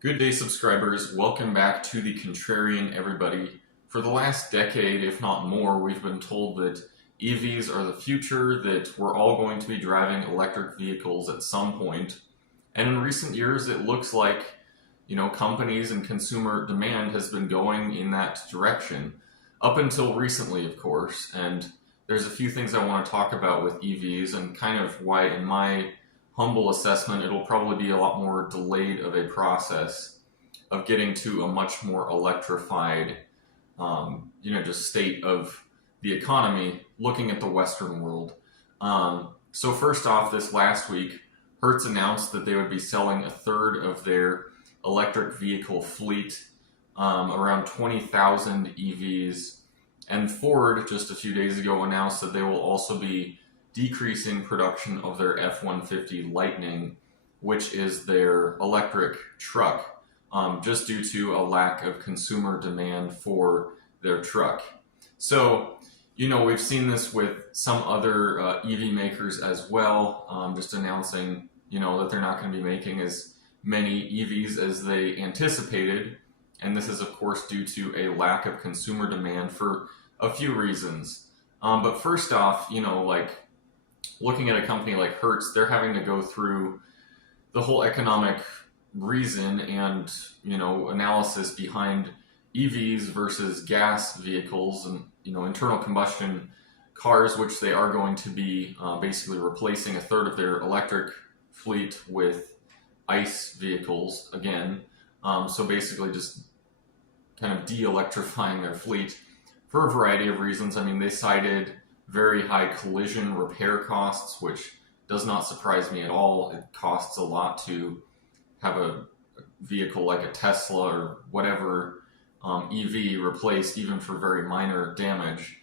Good day, subscribers. Welcome back to the Contrarian, everybody. For the last decade, if not more, we've been told that EVs are the future, that we're all going to be driving electric vehicles at some point. And in recent years, it looks like, companies and consumer demand has been going in that direction. Up until recently, of course. And there's a few things I want to talk about with EVs and kind of why, in my humble assessment, it'll probably be a lot more delayed of a process of getting to a much more electrified, just state of the economy, looking at the Western world. So first off, this last week, Hertz announced that they would be selling a third of their electric vehicle fleet, around 20,000 EVs. And Ford, just a few days ago, announced that they will also be decreasing production of their F-150 Lightning, which is their electric truck, just due to a lack of consumer demand for their truck. So, we've seen this with some other EV makers as well, just announcing, that they're not going to be making as many EVs as they anticipated. And this is, of course, due to a lack of consumer demand for a few reasons. But first off, looking at a company like Hertz, they're having to go through the whole economic reason and, analysis behind EVs versus gas vehicles and, internal combustion cars, which they are going to be basically replacing a third of their electric fleet with ICE vehicles again. So basically just kind of de-electrifying their fleet for a variety of reasons. I mean, they cited very high collision repair costs, which does not surprise me at all. It costs a lot to have a vehicle like a Tesla or whatever EV replaced, even for very minor damage.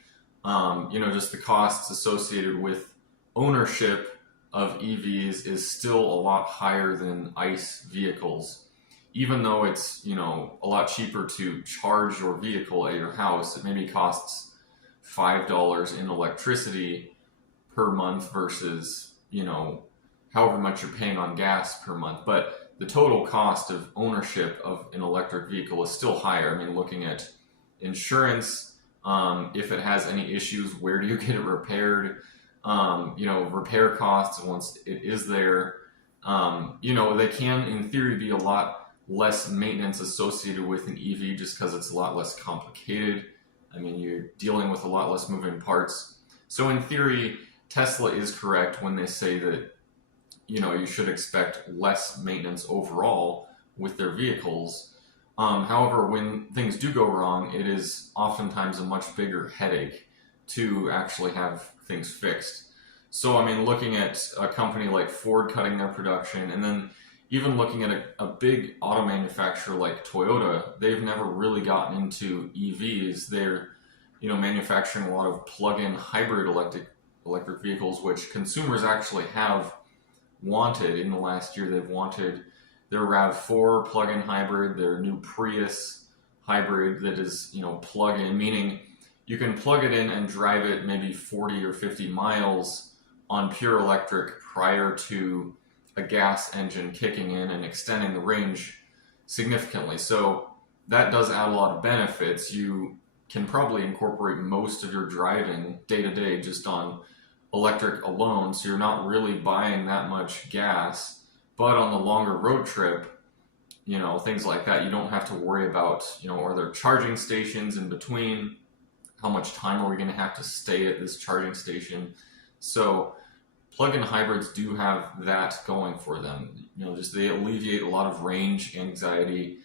Just the costs associated with ownership of EVs is still a lot higher than ICE vehicles. Even though it's, a lot cheaper to charge your vehicle at your house, it maybe costs $5 in electricity per month versus, however much you're paying on gas per month. But the total cost of ownership of an electric vehicle is still higher. I mean, looking at insurance, if it has any issues, where do you get it repaired? Repair costs once it is there. They can, in theory, be a lot less maintenance associated with an EV just because it's a lot less complicated. I mean, you're dealing with a lot less moving parts. So in theory, Tesla is correct when they say that, you should expect less maintenance overall with their vehicles. However, when things do go wrong, it is oftentimes a much bigger headache to actually have things fixed. So, I mean, looking at a company like Ford cutting their production, and then even looking at a big auto manufacturer like Toyota, they've never really gotten into EVs. They're, manufacturing a lot of plug-in hybrid electric vehicles, which consumers actually have wanted in the last year. They've wanted their RAV4 plug-in hybrid, their new Prius hybrid that is, plug-in, meaning you can plug it in and drive it maybe 40 or 50 miles on pure electric prior to a gas engine kicking in and extending the range significantly. So that does add a lot of benefits. You can probably incorporate most of your driving day to day just on electric alone, so you're not really buying that much gas. But on the longer road trip, things like that, you don't have to worry about, are there charging stations in between? How much time are we going to have to stay at this charging station? So plug-in hybrids do have that going for them. Just they alleviate a lot of range anxiety,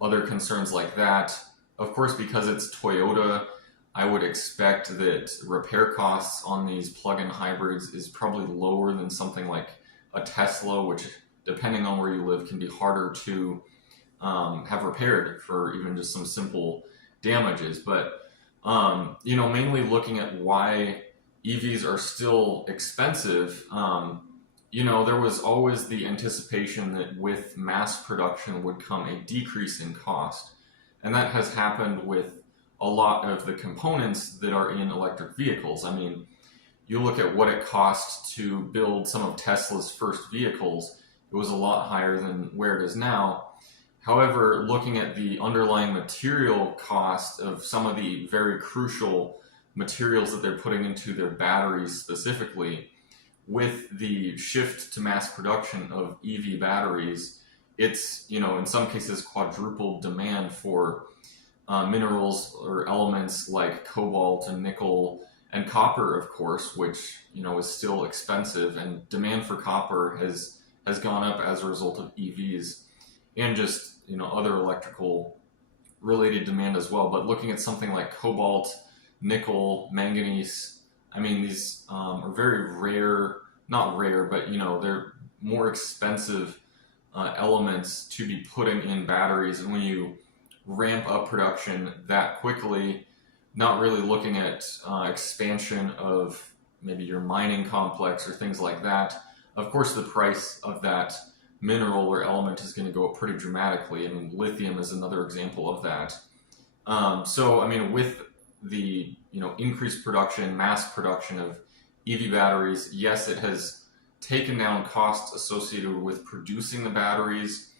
other concerns like that. Of course, because it's Toyota, I would expect that repair costs on these plug-in hybrids is probably lower than something like a Tesla, which, depending on where you live, can be harder to have repaired for even just some simple damages. But, mainly looking at why EVs are still expensive, there was always the anticipation that with mass production would come a decrease in cost. And that has happened with a lot of the components that are in electric vehicles. I mean, you look at what it cost to build some of Tesla's first vehicles, it was a lot higher than where it is now. However, looking at the underlying material cost of some of the very crucial materials that they're putting into their batteries specifically, with the shift to mass production of EV batteries, it's, in some cases quadrupled demand for minerals or elements like cobalt and nickel and copper, of course, which, is still expensive, and demand for copper has gone up as a result of EVs and just, other electrical related demand as well. But looking at something like cobalt, nickel, manganese, I mean, these are very rare, not rare, but they're more expensive elements to be putting in batteries. And when you ramp up production that quickly, not really looking at expansion of maybe your mining complex or things like that, of course the price of that mineral or element is going to go up pretty dramatically. I mean, lithium is another example of that. So, I mean, with the increased production, mass production of EV batteries, yes, it has taken down costs associated with producing the batteries.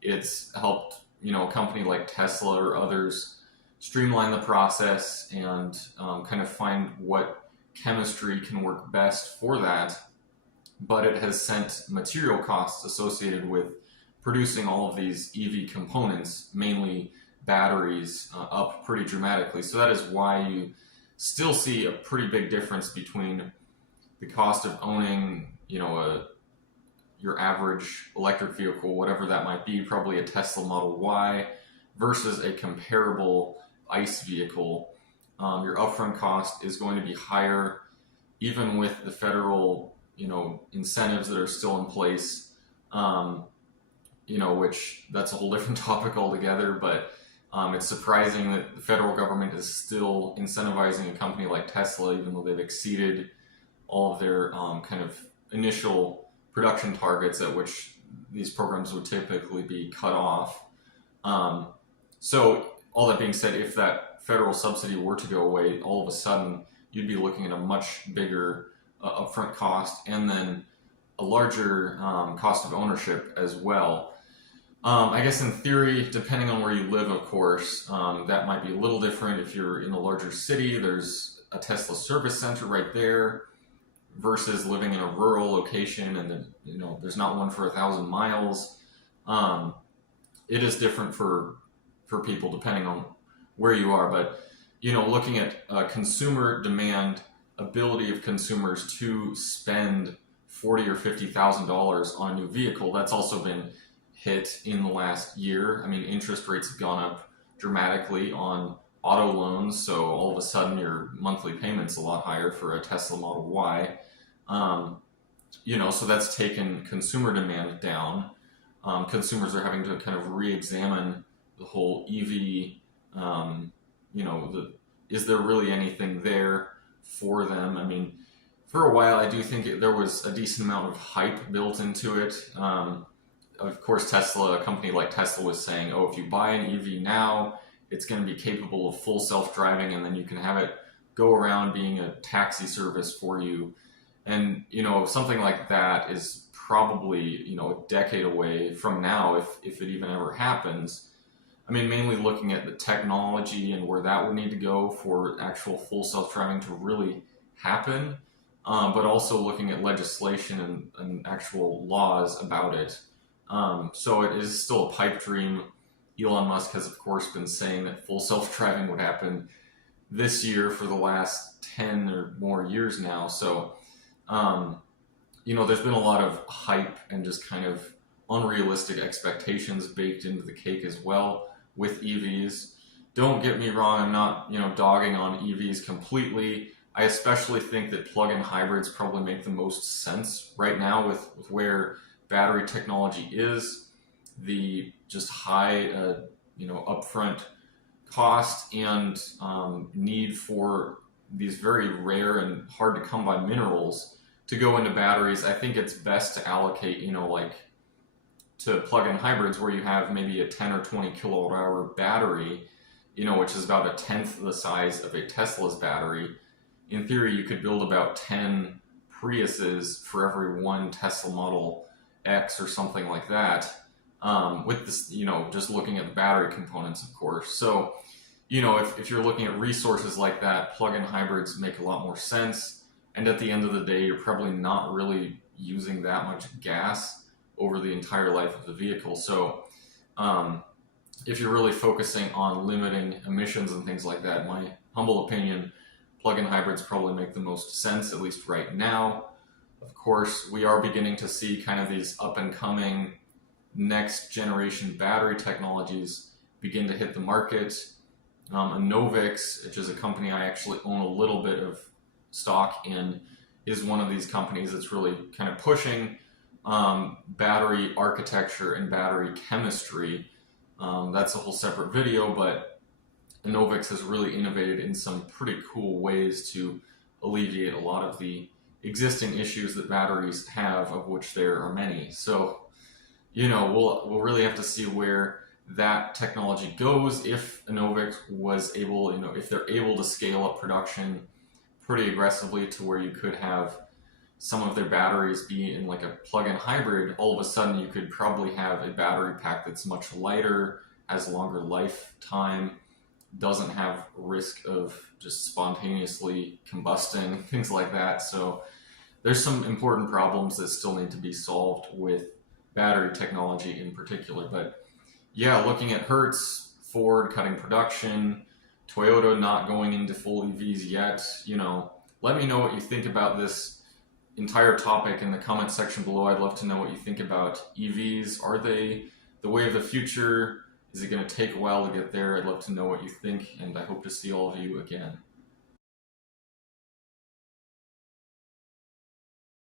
It's helped, a company like Tesla or others streamline the process and kind of find what chemistry can work best for that. But it has sent material costs associated with producing all of these EV components, mainly batteries, up pretty dramatically. So that is why you still see a pretty big difference between the cost of owning, your average electric vehicle, whatever that might be, probably a Tesla Model Y, versus a comparable ICE vehicle. Your upfront cost is going to be higher, even with the federal, incentives that are still in place, which that's a whole different topic altogether. But it's surprising that the federal government is still incentivizing a company like Tesla, even though they've exceeded all of their kind of initial production targets at which these programs would typically be cut off. So all that being said, if that federal subsidy were to go away, all of a sudden you'd be looking at a much bigger upfront cost, and then a larger cost of ownership as well. I guess in theory, depending on where you live, of course, that might be a little different. If you're in a larger city, there's a Tesla service center right there, versus living in a rural location and then, there's not one for 1,000 miles. It is different for people depending on where you are. But, looking at consumer demand, ability of consumers to spend $40,000 or $50,000 on a new vehicle, that's also been hit in the last year. I mean, interest rates have gone up dramatically on auto loans, so all of a sudden your monthly payment's a lot higher for a Tesla Model Y. So that's taken consumer demand down. Consumers are having to kind of re-examine the whole EV, is there really anything there for them? I mean, for a while, I do think there was a decent amount of hype built into it. Of course, Tesla, a company like Tesla, was saying, oh, if you buy an EV now, it's going to be capable of full self-driving, and then you can have it go around being a taxi service for you. And, something like that is probably, a decade away from now, if it even ever happens. I mean, mainly looking at the technology and where that would need to go for actual full self-driving to really happen, but also looking at legislation and actual laws about it. So it is still a pipe dream. Elon Musk has, of course, been saying that full self-driving would happen this year for the last 10 or more years now. So, there's been a lot of hype and just kind of unrealistic expectations baked into the cake as well with EVs. Don't get me wrong, I'm not, dogging on EVs completely. I especially think that plug-in hybrids probably make the most sense right now with where battery technology is, the just high, upfront cost and need for these very rare and hard to come by minerals to go into batteries. I think it's best to allocate, to plug-in hybrids where you have maybe a 10 or 20 kilowatt hour battery, which is about 1/10 the size of a Tesla's battery. In theory, you could build about 10 Priuses for every one Tesla Model X or something like that. with this, just looking at the battery components, of course. So, if you're looking at resources like that, plug-in hybrids make a lot more sense. And at the end of the day, you're probably not really using that much gas over the entire life of the vehicle. So, if you're really focusing on limiting emissions and things like that, in my humble opinion, plug-in hybrids probably make the most sense, at least right now. Of course, we are beginning to see kind of these up-and-coming next generation battery technologies begin to hit the market. Novix, which is a company I actually own a little bit of stock in, is one of these companies that's really kind of pushing battery architecture and battery chemistry. That's a whole separate video, but Novix has really innovated in some pretty cool ways to alleviate a lot of the existing issues that batteries have, of which there are many. So, we'll really have to see where that technology goes. If Novix was able, if they're able to scale up production pretty aggressively to where you could have some of their batteries be in like a plug-in hybrid, all of a sudden you could probably have a battery pack that's much lighter, has longer lifetime, doesn't have risk of just spontaneously combusting, things like that. So there's some important problems that still need to be solved with battery technology in particular. But yeah, looking at Hertz, Ford cutting production, Toyota not going into full EVs yet, let me know what you think about this entire topic in the comment section below. I'd love to know what you think about EVs. Are they the way of the future? Is it going to take a while to get there? I'd love to know what you think, and I hope to see all of you again.